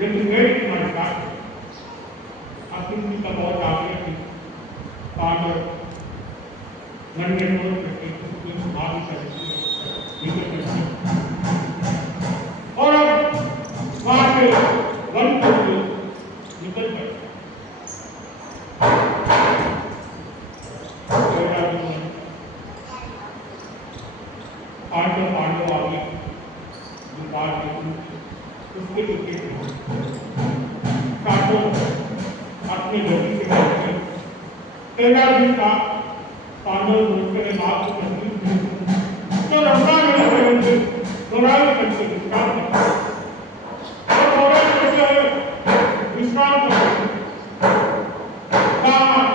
लेकिन मेरी तुम्हारी बात अपनी का बहुत आगे थी पागल मन में मोड़ करके कोई सुधार करें और अब वहां से वन करके निकल गए। पांडव आगे उसके पीछे अपनी गति से बढ़ते 13 दिन का पांडव के बात को तो रंगा नहीं दोहराई करके विश्राम विश्राम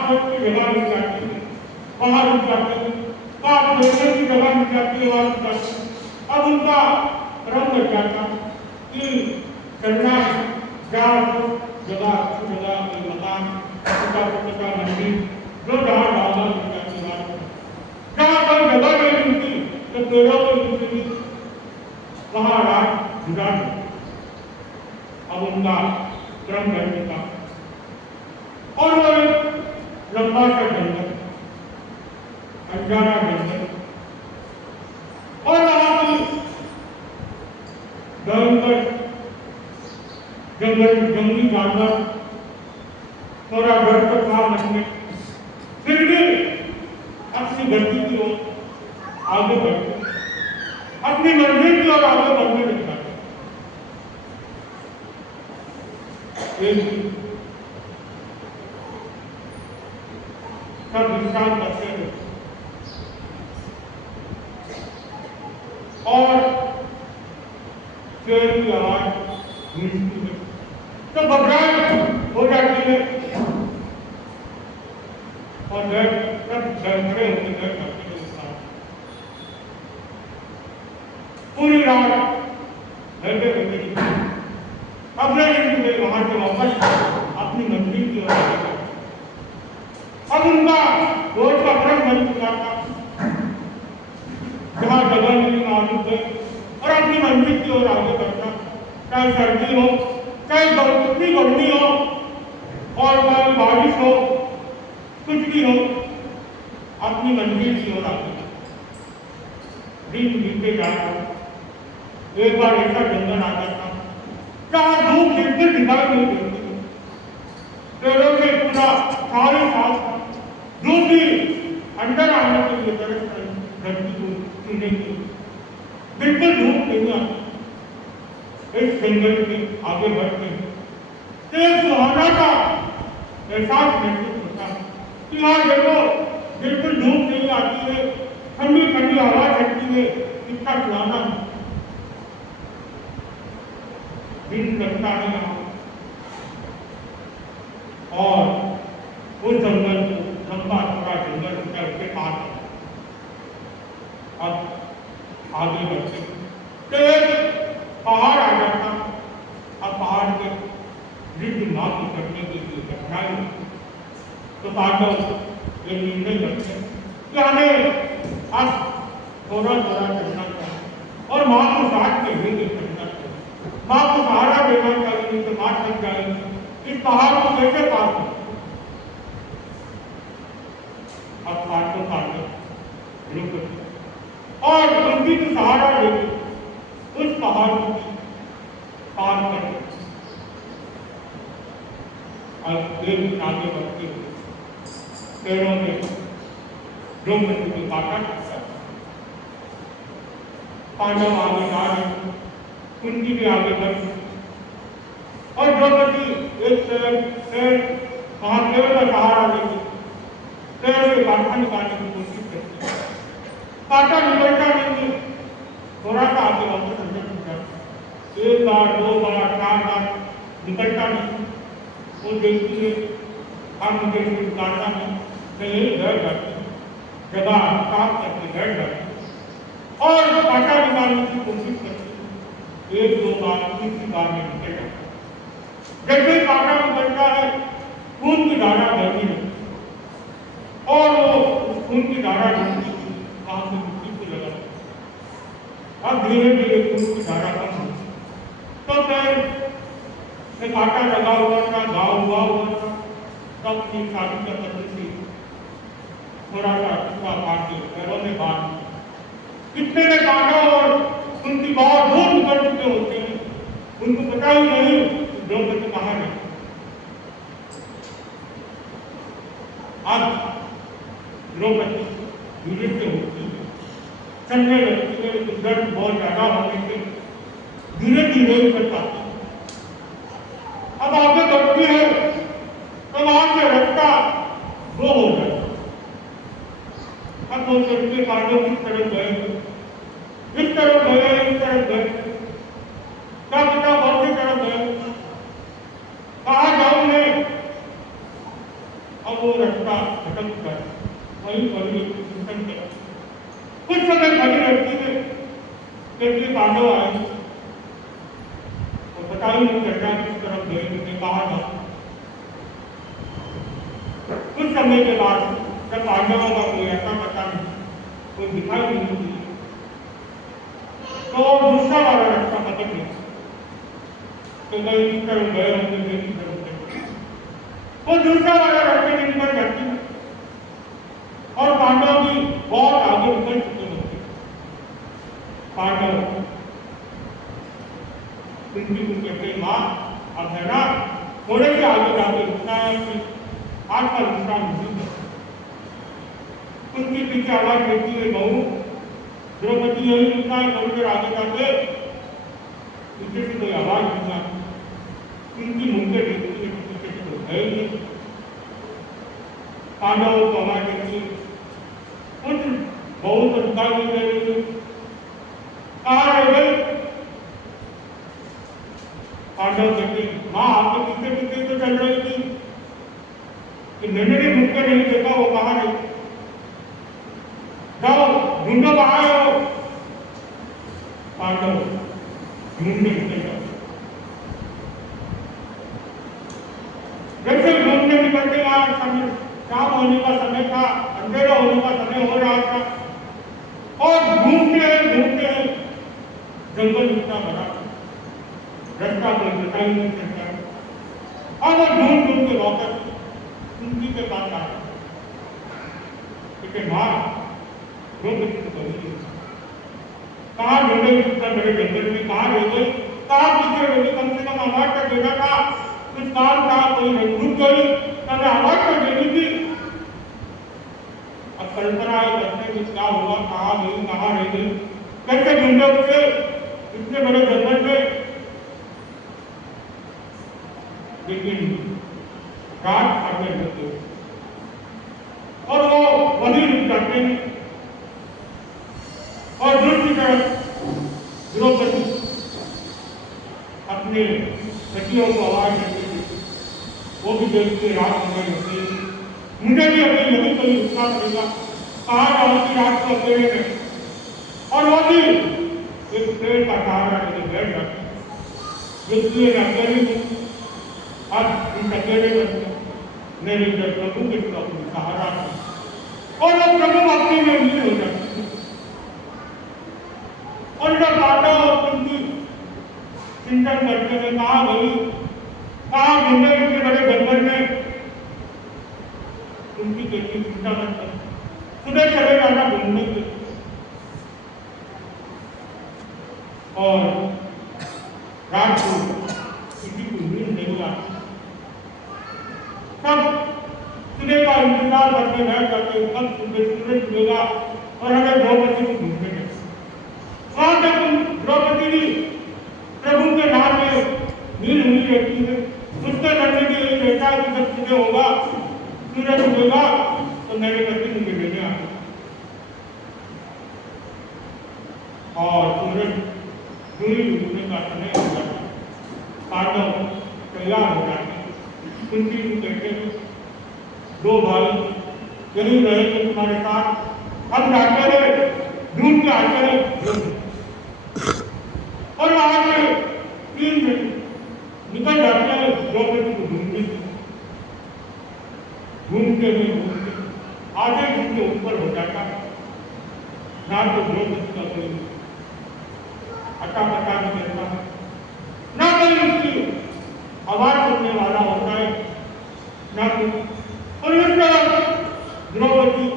की जगह मिल जाती है वहां रुक जाते हैं की जगह मिल जाती है वहां रुक जाते हैं। अब उनका रंग क्या था कि चलना जगह मकान का मंदिर जो जहाँ डालना जहाँ कोई जगह नहीं मिलती तो पेड़ों को मिलती वहाँ रात गुजार। अब उनका क्रम बढ़ चुका और वो लंबा सा जंगल अंजाना जंगल और वहाँ की जंगली जानवर थोड़ा डर तो था मन में फिर भी अपनी गति की ओर आगे बढ़ते अपनी मंजिल की ओर आगे बढ़ने लग जाते। सब विश्राम करते हैं और शेर की आवाज मिलती है तो घबराहट हो जाती है और खड़े होकर पूरी रात बैठे बैठे अगले दिन में वहां से वापस अपनी मंजिल की ओर आगे। अब उनका रोज का क्रम बन चुका था जहाँ जगह नहीं मालूम है और अपनी मंजिल की ओर आगे बढ़ना चाहे सर्दी हो चाहे कितनी गर्मी हो और चाहे बारिश हो कुछ भी हो अपनी मंजिल की ओर आगे दिन बीते जाता। एक बार ऐसा जंगल आता था जहाँ धूप बिल्कुल दिखाई नहीं देती पेड़ों से पूरा सारी साफ धूप भी अंदर आने के लिए तरस धरती को छूने की बिल्कुल धूप नहीं आती। इस जंगल के आगे बढ़ते हैं सुहाना का एहसास महसूस होता है कि यहाँ देखो बिल्कुल धूप नहीं आती है ठंडी ठंडी हवा चलती है कितना सुहाना दिन लगता है यहाँ और उस जंगल को लंबा थोड़ा जंगल होता उसके पास अब आगे बढ़ते पहाड़ आ जाता। अब पहाड़ के रिद्ध मार्ग करने के लिए कठिनाई तो पांडव ये निर्णय करते कि हमें आज थोड़ा थोड़ा चलना चाहिए और माँ को साथ में लेके चलना चाहिए। माँ को सहारा देना चाहिए नहीं तो माँ थक जाएगी इस पहाड़ को कैसे पार करें। अब पांडव और उनकी तो सहारा लेके उस पहाड़ को पार कर देव आगे बढ़ते हुए पैरों में दो मिनट को काटा पांडव आगे जा रहे उनकी भी आगे बढ़ और द्रौपदी एक पैर वहां पैर का सहारा लेके पैर से कांटा निकालने की कोशिश करती है। कांटा निकलता नहीं है थोड़ा सा आगे वापस अंदर हो जाता एक बार दो बार चार बार निकलता नहीं वो देखती है हम मुझे निकालना नहीं यही डर जाती जगह साफ करके डर जाती और कांटा निकालने की कोशिश करती एक दो बार तीसरी बार में निकल जाता। जैसे कांटा निकलता है खून की धारा बहती है और वो खून की धारा ढूंढती थी वहां से मिट्टी को लगा। अब धीरे धीरे खून की धारा कम होती तो पैर एक आटा लगा हुआ था, घाव हुआ था, तब की शादी का पत्र से थोड़ा सा टुकड़ा काट के पैरों में बांध, कितने ने काटा और उनकी बहुत दूर निकल चुके होते हैं, उनको पता ही नहीं द्रौपदी कहाँ है। अब द्रौपदी धीरे से होती है, चलने लगती है, लेकिन दर्द बहुत ज्यादा होने से धीरे धीरे उतर पाती है। अब आगे बढ़ती है तो वहां से रास्ता वो हो जाए। अब वो चलते पांडव किस तरफ गए, इस तरफ गए, इस तरफ गए, क्या पता कौन सी तरफ गए, कहाँ जाऊं मैं। अब वो रास्ता भटक कर वहीं बड़ी चिंतन किया, कुछ समय खड़ी रहती है, क्योंकि पांडव आए तो पता ही नहीं चलता किस तरफ गए, उन्हें कहाँ जाऊं। कुछ समय के बाद जब पांडवों का कोई ऐसा पता नहीं, कोई दिखाई नहीं दिया, तो दूसरा वाला रास्ता पकड़ लिया, तो कहीं इस तरफ गए होंगे, कहीं इस तरफ गए, वो दूसरा वाला रास्ते में निकल जाती है और पांडव भी बहुत आगे निकल चुके होते। पांडव उनकी कहते माँ अब है ना, थोड़े से आगे जाके रुकना है, हाथ का विश्राम नहीं है। उनकी पीछे आवाज देती है, बहू द्रौपदी यही रुकना है, थोड़ी देर आगे जाके, पीछे से कोई आवाज नहीं आती। उनकी मुंह देखती है, पीछे से कोई है ही नहीं। पांडवों को आवाज देती है, कुछ बहू तो रुका नहीं दे रही, कहाँ रह गई। पांडव कहते माँ आपके पीछे पीछे तो चल रही थी, कि मैंने भी मुझ को नहीं देखा, वो कहाँ नहीं, जाओ ढूंढो कहाँ है वो। पांडव ढूंढने निकल जाओ, जैसे ढूंढने निकलते वहां समय शाम होने का समय था, अंधेरा होने का समय हो रहा था, और घूमते हैं जंगल इतना बड़ा, रास्ता कोई पता ही नहीं चलता। अब वो ढूंढ के वापस उनकी के पास आ गए, माँ कहाँ ढूंढे, इतना बड़े जंगल में कहाँ रह गई, कहाँ पीछे रह गई, कम से कम आवाज का देना था, कुछ काम था, कोई रुक गई तो मैं आवाज कर देनी थी। अब कल्पना करते कि क्या हुआ, कहाँ गई, कहाँ रह गई, कैसे ढूंढे उसे इतने बड़े जंगल में। लेकिन रात आगे होते और वो वहीं रुक जाते हैं, और दूसरी तरफ द्रौपदी अपने सखियों को आवाज देती थी, वो भी देखते रात हो गई होती है, मुझे भी अभी यही कहीं रुकना पड़ेगा, कहाँ जाऊंगी रात को अकेले में। और वो भी एक पेड़ का सहारा लेकर बैठ जाती है, इसलिए मैं अकेले हूँ, अब इस अकेले में मेरे जब प्रभु के सहारा था, और वो प्रभु भक्ति में लीन हो जाती है। और जब पांडव उनकी चिंतन करते हैं, कहाँ गई, कहाँ ढूंढे इतने बड़े जंगल में, उनकी कहती चिंता मत कर, सुबह चले जाना ढूंढने के। और रात को किसी को नींद नहीं आती, सब सुबह का इंतजार करके बैठ जाते, कब सुबह सूरज उगेगा और हमें द्रौपदी को ढूंढने गए। वहां तक द्रौपदी भी प्रभु के नाम में नील हुई रहती है, उसके करने के लिए रहता है कि जब सुबह होगा, सूरज उगेगा तो मेरे पति मुझे लेने आए, और सूरज दूरी उगने का समय हो जाता, पांडव तैयार हो जाते, कुंती को कहते हैं दो भाई यही रहेंगे तुम्हारे साथ, हम जाते रहे ढूंढ के आते रहे, और वहां से 3 दिन निकल जाते हैं द्रौपदी को ढूंढने के। घूमते आधे दिन के ऊपर हो जाता, ना तो द्रौपदी का कोई अता पता नहीं चलता, ना कोई उसकी ना और इस तरह द्रौपदी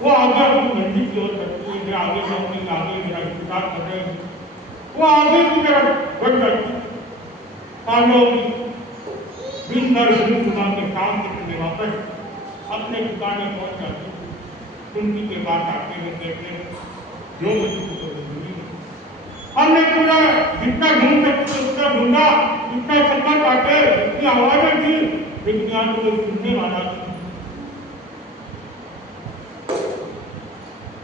वो आगे अपनी मंजिल की ओर बढ़ती है, आगे जाऊंगी, आगे मेरा इंतजार कर रहे हैं, वो आगे की तरफ बढ़ जाती है। पांडवों की दिन भर सुबह के शाम के वापस अपने ठिकाने पहुंच जाती है। कुंती के पास आके वो कहते हैं द्रौपदी को तो ढूंढी, हमने पूरा जितना ढूंढ सकते उतना ढूंढा, इतना चक्कर काटे, इतनी आवाजें दी, लेकिन यहाँ तो कोई सुनने वाला नहीं।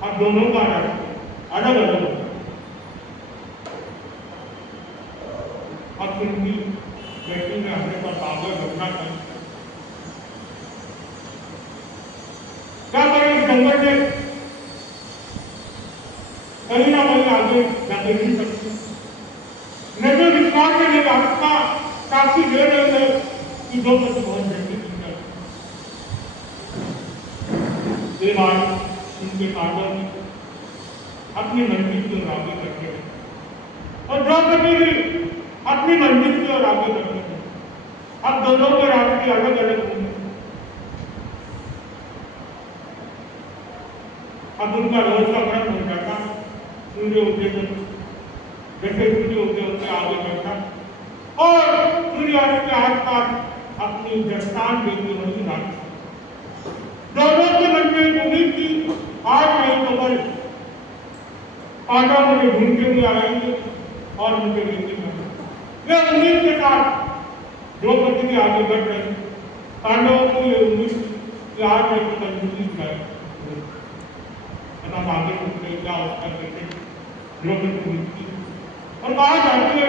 अब दोनों का रास्ते अलग अलग होता है। अब कुंती बेटी में हमने पर आगे बढ़ना चाहिए, क्या करें इस जंगल में कहीं ना कहीं आगे जाके नहीं सकती। मैं जो विश्वास में मेरा आपका साक्षी दे रहे हैं कि दो पति बहुत जल्दी जीता ये बात इनके पांडव अपनी मंजिल की ओर आगे करते हैं और द्रौपदी भी अपनी मंजिल की ओर आगे करते हैं। अब दोनों के रास्ते अलग अलग होंगे। अब उनका रोज का क्रम हो जाता, सूर्य उगते जैसे सूर्य उगते आगे बढ़ता और सूर्यास्त के आसपास अपनी दस्तान देती वही रात। दोनों के मन में एक उम्मीद थी, आज नहीं तो कल पांडव मुझे ढूंढते हुए आएंगे और मुझे लेके जाएंगे। यह उम्मीद के साथ द्रौपदी भी आगे बढ़ रही। पांडवों को ये उम्मीद कि आज नहीं तो कल दूसरी जाए, आगे क्या होता है, द्रौपदी और कहा जाती है